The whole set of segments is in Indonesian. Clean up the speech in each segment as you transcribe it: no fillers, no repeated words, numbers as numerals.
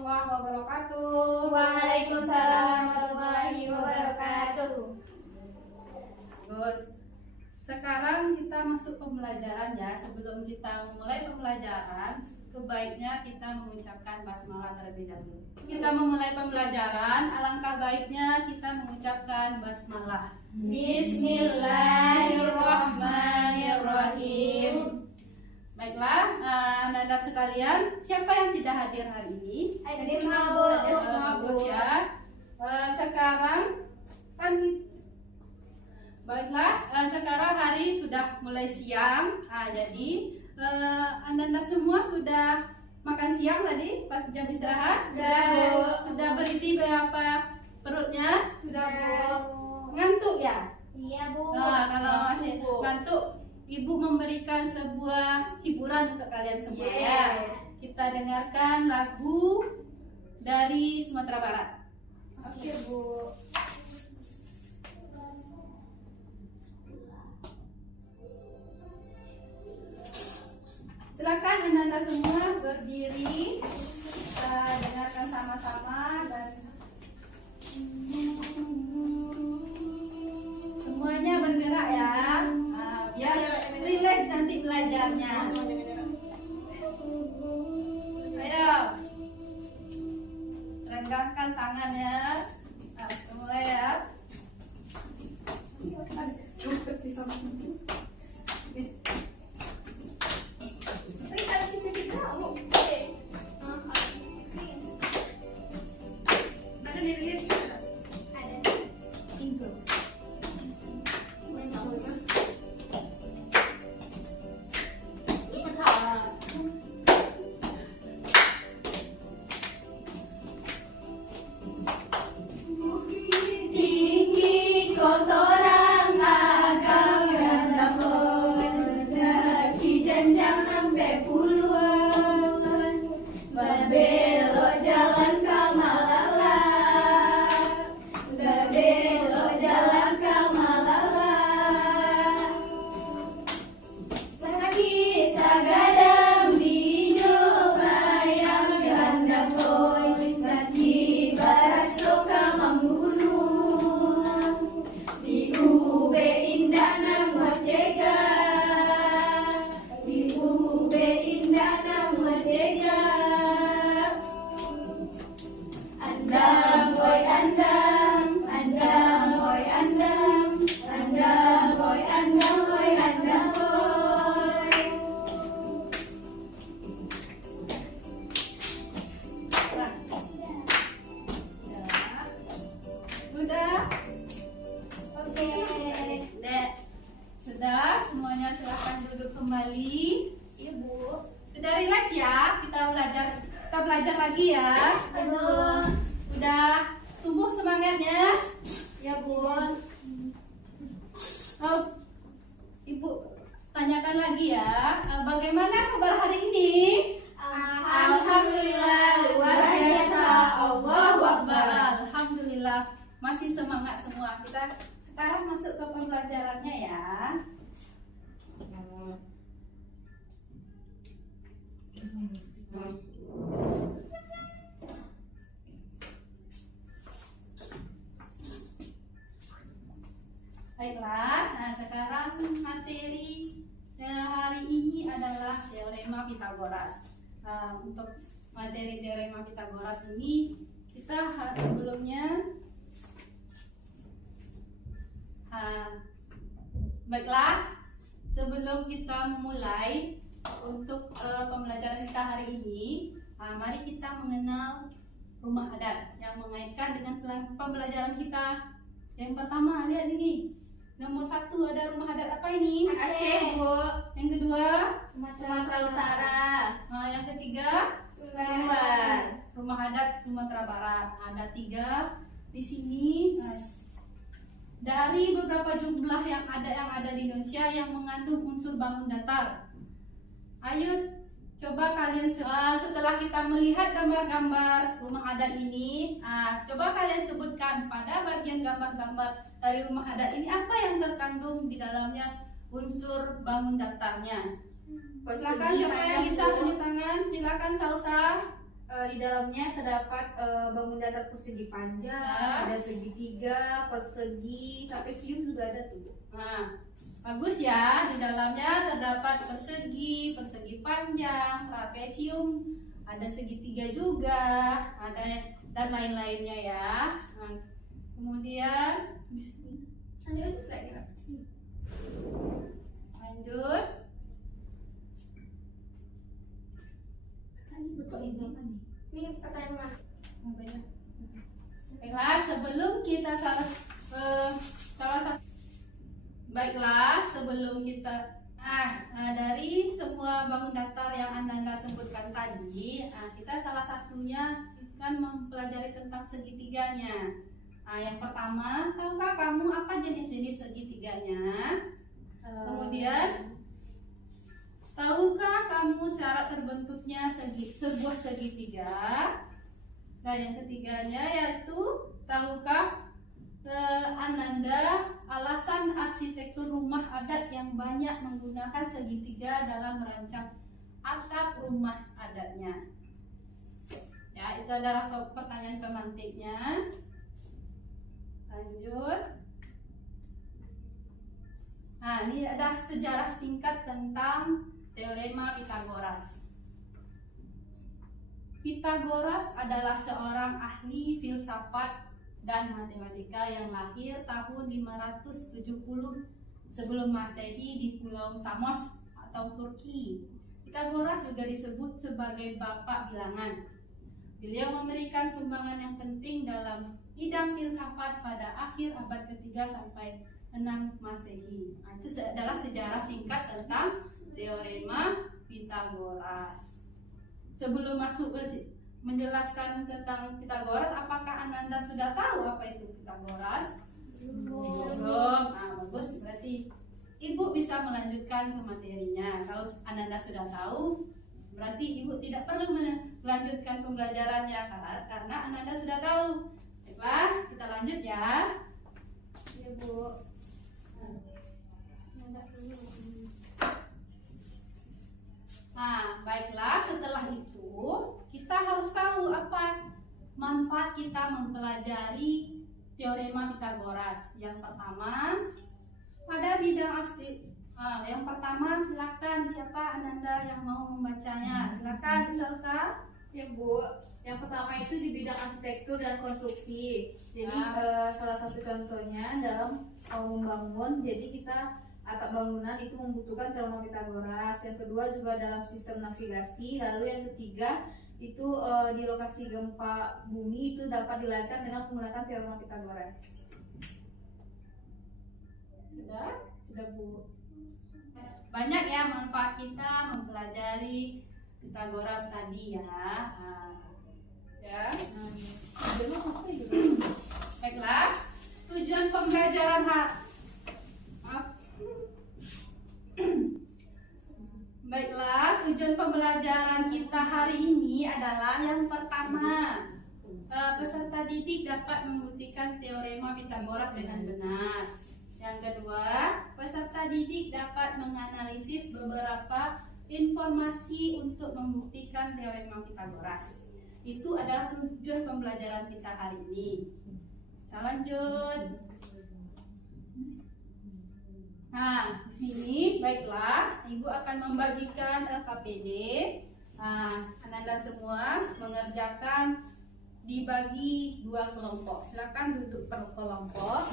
warahmatullahi wabarakatuh. Waalaikumsalam warahmatullahi wabarakatuh. Gus, sekarang kita masuk pembelajaran ya. Sebelum kita memulai pembelajaran, kebaiknya kita mengucapkan basmalah terlebih dahulu. Kita memulai pembelajaran, alangkah baiknya kita mengucapkan basmalah. Bismillahirrahmanirrahim. Baiklah, anak-anak sekalian, siapa yang tidak hadir hari ini? Hadir, Bagus ya. Sekarang kan baiklah, sekarang hari sudah mulai siang. Jadi anak-anak semua sudah makan siang tadi pas jam istirahat? Sudah berisi berapa perutnya? Sudah, Bu? Ngantuk ya? Iya, Bu. Kalau masih ngantuk, Ibu memberikan sebuah hiburan untuk kalian semua ya. Kita dengarkan lagu dari Sumatera Barat. Oke, Bu. Silakan anak-anak semua berdiri, dengarkan sama-sama dan semuanya bergerak ya, biar rileks nanti belajarnya. Ayo, regangkan tangannya, mulai ya. Tinggi kotoran agam yang dapur, daki jenjang sampai puluhan, berbelok jalan Kamalala, berbelok jalan Kamalala. Sakit sagadam di Jobayang ganda boy, sakit baraso kamambunuh, di UB Indah nang ngocega, di UB Indah nang ngocega. Andam boy andam, andam boy andam, andam boy andam boy andam boy. Sudah? Oke. Dek, sudah, semuanya silakan duduk kembali. Iya, Bu. Sudah rileks ya, kita belajar lagi ya. Aduh. Udah tumbuh semangatnya. Ya, Bu. Oh, Ibu tanyakan lagi ya, bagaimana kabar hari ini? Alhamdulillah, luar biasa. Allahu Akbar. Alhamdulillah, masih semangat semua. Kita sekarang masuk ke pembelajarannya ya. Baiklah, nah sekarang materi hari ini adalah teorema Pitagoras. Untuk materi teorema Pitagoras ini kita sebelumnya baiklah, sebelum kita memulai untuk pembelajaran kita hari ini, mari kita mengenal rumah adat yang mengaitkan dengan pembelajaran kita. Yang pertama, lihat ini. Nomor 1 ada rumah adat apa ini? Aceh, Bu. Yang kedua, Sumatera Utara. Yang ketiga, Sumbar. rumah adat Sumatera Barat. Ada 3 di sini. Dari beberapa jumlah yang ada di Indonesia yang mengandung unsur bangun datar. Ayo coba kalian setelah kita melihat gambar-gambar rumah adat ini, coba kalian sebutkan pada bagian gambar-gambar dari rumah adat ini apa yang terkandung di dalamnya unsur bangun datarnya. Silakan siapa yang bisa tunjuk tangan, silakan Salsa. di dalamnya terdapat bangun datar persegi panjang, ada segitiga, persegi, trapesium juga ada tuh. Nah, bagus ya. Di dalamnya terdapat persegi, persegi panjang, trapesium, ada segitiga juga, ada dan lain-lainnya ya. Nah, kemudian lanjut. Ini pertanyaan Baiklah, sebelum kita salah satu. Baiklah, sebelum kita dari semua bangun datar yang Anda sebutkan tadi, kita salah satunya akan mempelajari tentang segitiganya. Yang pertama, tahukah kamu apa jenis-jenis segitiganya? Kemudian, tahukah kamu syarat terbentuknya sebuah segitiga? Dan yang ketiganya yaitu, tahukah Ananda alasan arsitektur rumah adat yang banyak menggunakan segitiga dalam merancang atap rumah adatnya? Ya, itu adalah pertanyaan pemantiknya. Lanjut. Nah, ini ada sejarah singkat tentang teorema Pythagoras. Pythagoras adalah seorang ahli filsafat dan matematika yang lahir tahun 570 sebelum Masehi di Pulau Samos atau Turki. Pythagoras juga disebut sebagai bapak bilangan. Beliau memberikan sumbangan yang penting dalam bidang filsafat pada akhir abad ke-3 sampai 6 Masehi. Itu adalah sejarah singkat tentang teorema Pythagoras. Sebelum masuk menjelaskan tentang Pythagoras, apakah Ananda sudah tahu apa itu Pythagoras? Belum. Bagus, berarti Ibu bisa melanjutkan ke materinya. Kalau Ananda sudah tahu, berarti Ibu tidak perlu melanjutkan pembelajarannya karena Ananda sudah tahu. Baiklah, kita lanjut ya. Ya, Bu. Nah, baiklah, setelah itu kita harus tahu apa manfaat kita mempelajari teorema Pythagoras. Yang pertama, pada bidang yang pertama, silakan siapa Ananda yang mau membacanya? Silakan, Salsa. Ya, Bu. Yang pertama itu di bidang arsitektur dan konstruksi. Jadi salah satu contohnya dalam membangun, jadi kita atap bangunan itu membutuhkan teorema Pythagoras. Yang kedua juga dalam sistem navigasi. Lalu yang ketiga itu di lokasi gempa bumi itu dapat dilacak dengan menggunakan teorema Pythagoras. Sudah, Bu. Banyak ya manfaat kita mempelajari Pythagoras tadi ya. Baiklah, tujuan pembelajaran Baiklah, tujuan pembelajaran kita hari ini adalah yang pertama, peserta didik dapat membuktikan teorema Pythagoras dengan benar. Yang kedua, peserta didik dapat menganalisis beberapa informasi untuk membuktikan teorema Pythagoras. Itu adalah tujuan pembelajaran kita hari ini. Kita lanjut. Nah, di sini baiklah, Ibu akan membagikan LKPD. Ananda semua mengerjakan dibagi 2 kelompok. Silakan duduk per kelompok.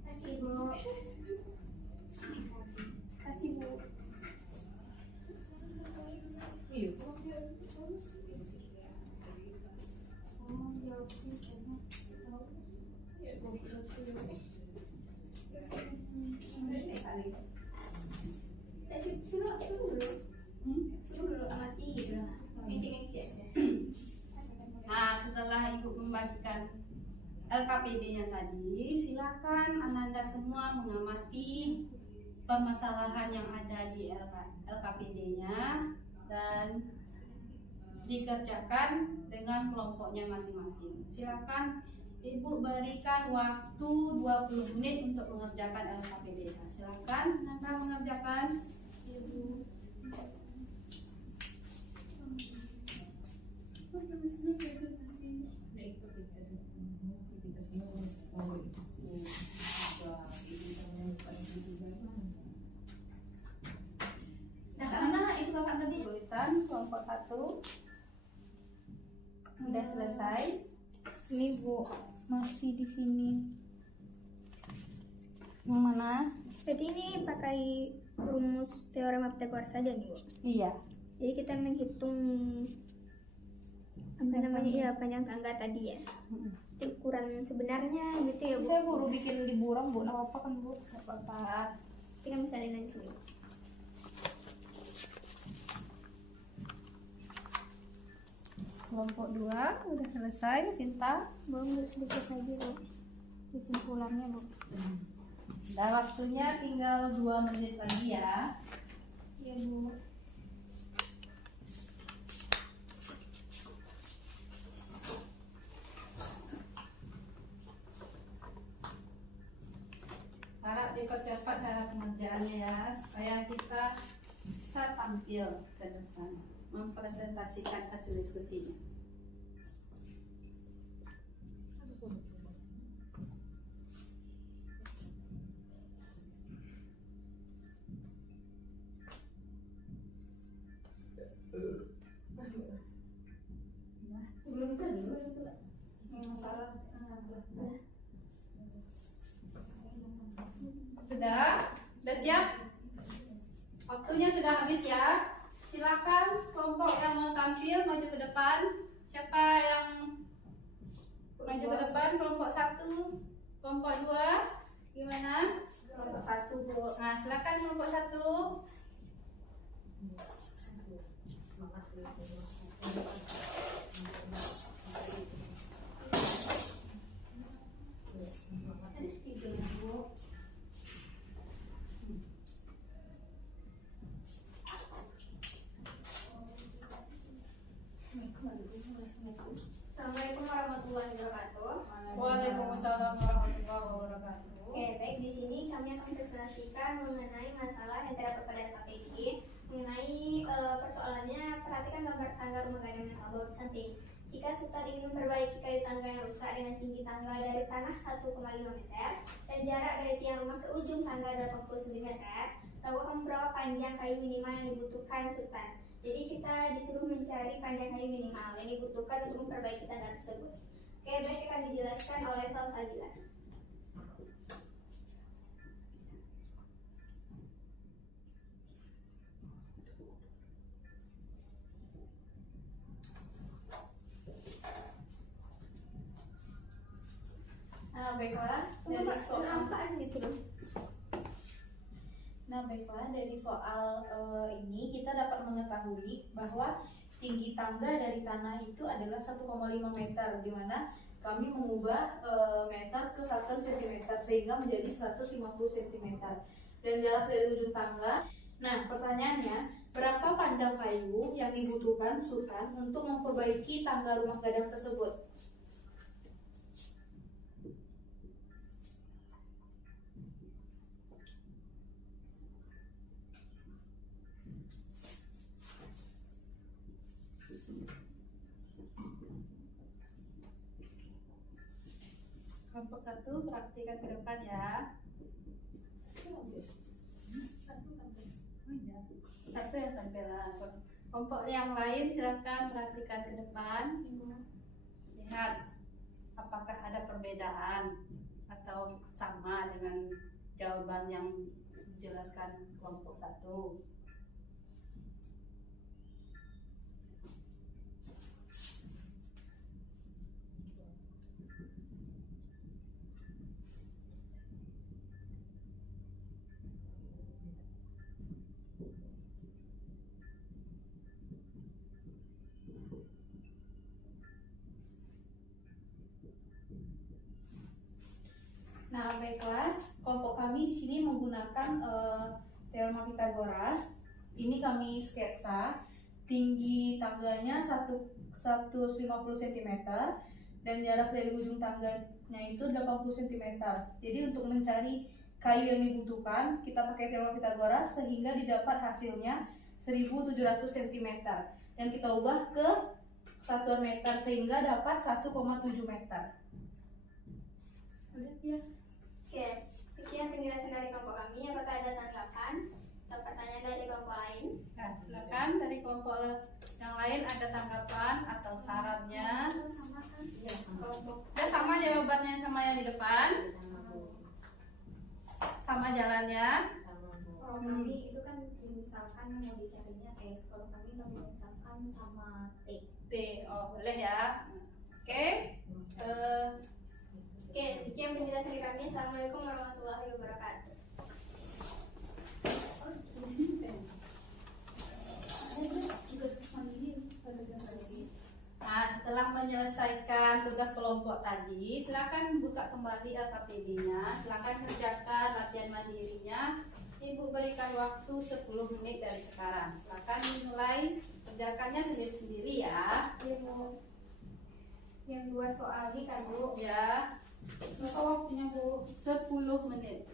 Kasih, Bu. Kasih, Bu. Suruh dulu amati gitu. Ngecek-ngecek. Nah, setelah Ibu membagikan LKPD-nya tadi, silakan Ananda semua mengamati permasalahan yang ada di LKPD-nya dan dikerjakan dengan kelompoknya masing-masing. Silakan Ibu berikan waktu 20 menit untuk mengerjakan LKPD. Nah, silakan Nanda mengerjakan. Ibu. Nah, karena itu kakak tadi tulisan kelompok 1 udah selesai. Ini Bu, masih di sini. Yang mana? Berarti ini pakai rumus teorema Pythagoras saja nih Bu. Iya. Jadi kita menghitung apa namanya ya panjang tangga tadi ya. Itu ukuran sebenarnya gitu ya Bu. Saya buru bikin liburan Bu, nggak apa-apa kan Bu? Gak apa-apa. Kita misalnya di sini. Kelompok 2 udah selesai, Sinta. Belum sedikit lagi Bu. Kesimpulannya Bu. Nah, waktunya tinggal 2 menit lagi ya. Iya Bu. Harap dipercepat cara pengerjaannya ya, supaya kita bisa tampil ke depan mempresentasikan hasil diskusinya. Sebelum itu dulu itu lah. Sudah siap? Waktunya sudah habis ya. Silakan kelompok yang mau tampil maju ke depan. Siapa yang maju ke depan? Kelompok 1, kelompok 2, gimana? Kelompok 1 Bu. Nah, silakan kelompok 1. Ada speakernya Bu. Assalamualaikum warahmatullahi wabarakatuh. Waalaikumsalam warahmatullahi wabarakatuh. Oke, baik, di sini kami akan presentasikan mengenai masalah yang terdapat pada KPG. Mengenai persoalannya, perhatikan gambar tangga rumah gadang yang telah di samping. Jika Sultan ingin memperbaiki kayu tangga yang rusak dengan tinggi tangga dari tanah 1,5 meter dan jarak dari tiang rumah ke ujung tangga 80 cm, tahukah kamu berapa panjang kayu minimal yang dibutuhkan Sultan? Jadi kita disuruh mencari panjang kayu minimal yang dibutuhkan untuk memperbaiki tangga tersebut. Oke, baik, akan dijelaskan oleh Salsabila. Nah, baiklah, dari soal ini kita dapat mengetahui bahwa tinggi tangga dari tanah itu adalah 1,5 meter, di mana kami mengubah meter ke satuan sentimeter sehingga menjadi 150 cm. Dan jarak dari ujung tangga. Nah, pertanyaannya, berapa panjang kayu yang dibutuhkan Sultan untuk memperbaiki tangga rumah gadang tersebut? Kelompok 1 praktikan ke depan ya. Satu yang tampilan. Kelompok yang lain silakan perhatikan ke depan. Lihat apakah ada perbedaan atau sama dengan jawaban yang dijelaskan kelompok 1. Nah, baiklah, kelompok kami di sini menggunakan teorema Pythagoras. Ini kami sketsa tinggi tangganya 150 cm dan jarak dari ujung tangganya itu 80 cm. Jadi untuk mencari kayu yang dibutuhkan, kita pakai teorema Pitagoras sehingga didapat hasilnya 1700 cm. Dan kita ubah ke satuan meter sehingga dapat 1,7 meter. Udah ya. Oke, sekian penjelasan dari kelompok kami. Apakah ada tanggapan atau pertanyaan dari kelompok lain? Nah, silakan dari kelompok yang lain ada tanggapan atau sarannya. Sama kan? Ya sama jawabannya sama yang di depan. Sama jalannya. Kalau kami itu kan misalkan mau dicarinya S, kalau kami misalkan sama T. T. Oh, boleh ya. Oke. Oke, sekian penjelasan dari kami. Assalamualaikum warahmatullahi wabarakatuh. Nah, setelah menyelesaikan tugas kelompok tadi, silakan buka kembali LKPD-nya, silakan kerjakan latihan mandirinya. Ibu berikan waktu 10 menit dari sekarang. Silakan dimulai kerjakannya sendiri-sendiri ya. Yang 2 soal ini kan Bu. Ya, Berapa waktunya Bu? 10 menit.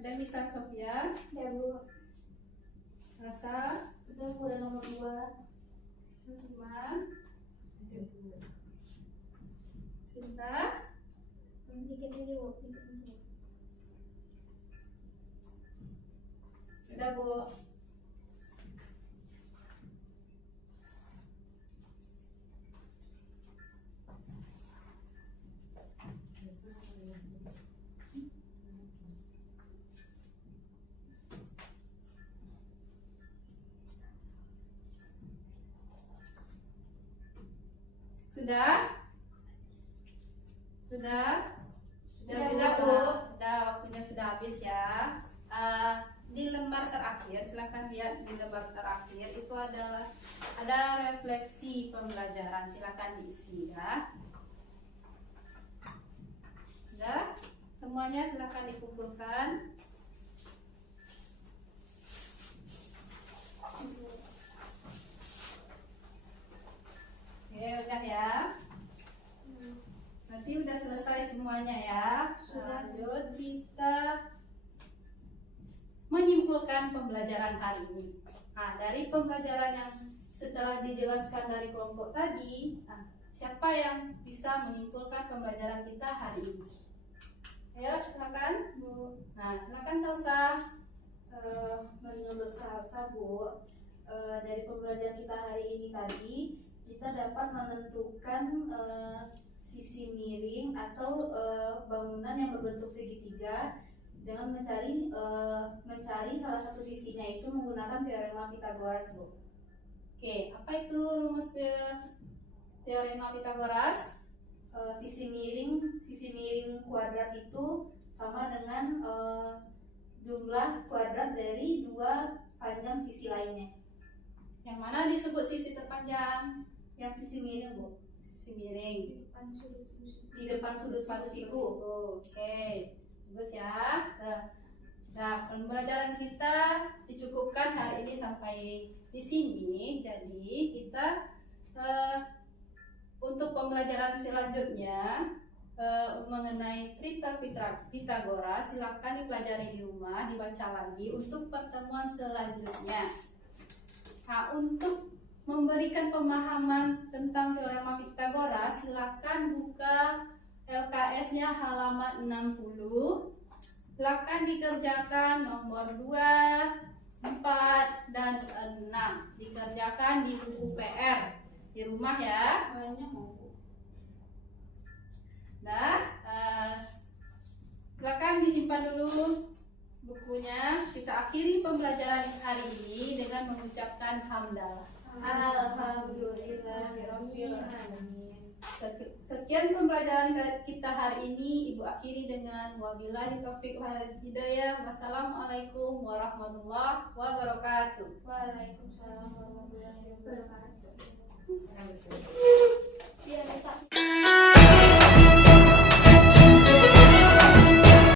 Ada yang bisa Sofia? Ya Bu. Rasa? Udah Bu, ada nomor 2. Cuma? Cinta? Dikit aja Bu. Udah Bu. Sudah? Sudah? Sudah Bu. Sudah, waktunya sudah habis ya. Di lembar terakhir, silakan lihat di lembar terakhir itu ada refleksi pembelajaran, silakan diisi ya. Sudah? Semuanya silakan dikumpulkan. Oke, udah ya. Berarti udah selesai semuanya ya. Lanjut kita menyimpulkan pembelajaran hari ini. Nah, dari pembelajaran yang setelah dijelaskan dari kelompok tadi, siapa yang bisa menyimpulkan pembelajaran kita hari ini? Ayo, silakan Bu. Nah, silakan Salsa. Menurut Salsa Bu, dari pembelajaran kita hari ini tadi, kita dapat menentukan sisi miring atau bangunan yang berbentuk segitiga dengan mencari salah satu sisinya itu menggunakan teorema Pitagoras Bu. Oke, apa itu rumus teorema Pitagoras? Sisi miring kuadrat itu sama dengan jumlah kuadrat dari 2 panjang sisi lainnya. Yang mana disebut sisi terpanjang? Yang sisi miring Bu, Sisi miring di depan sudut satu siku. Oke, bagus ya. Nah, pembelajaran kita dicukupkan hari ini sampai di sini. Jadi kita untuk pembelajaran selanjutnya mengenai tripel Pitagoras silakan dipelajari di rumah, dibaca lagi untuk pertemuan selanjutnya. Nah, untuk memberikan pemahaman tentang teorema Pitagoras, silakan buka LKS-nya halaman 60. Silakan dikerjakan nomor 2, 4, dan 6. Dikerjakan di buku PR di rumah ya. Nah, silakan disimpan dulu bukunya. Kita akhiri pembelajaran hari ini dengan mengucapkan hamdalah. Alhamdulillahirabbil alamin. Sekian pembelajaran kita hari ini, Ibu akhiri dengan wabillahi taufiq wal hidayah. Wassalamualaikum warahmatullahi wabarakatuh. Waalaikumsalam warahmatullahi wabarakatuh.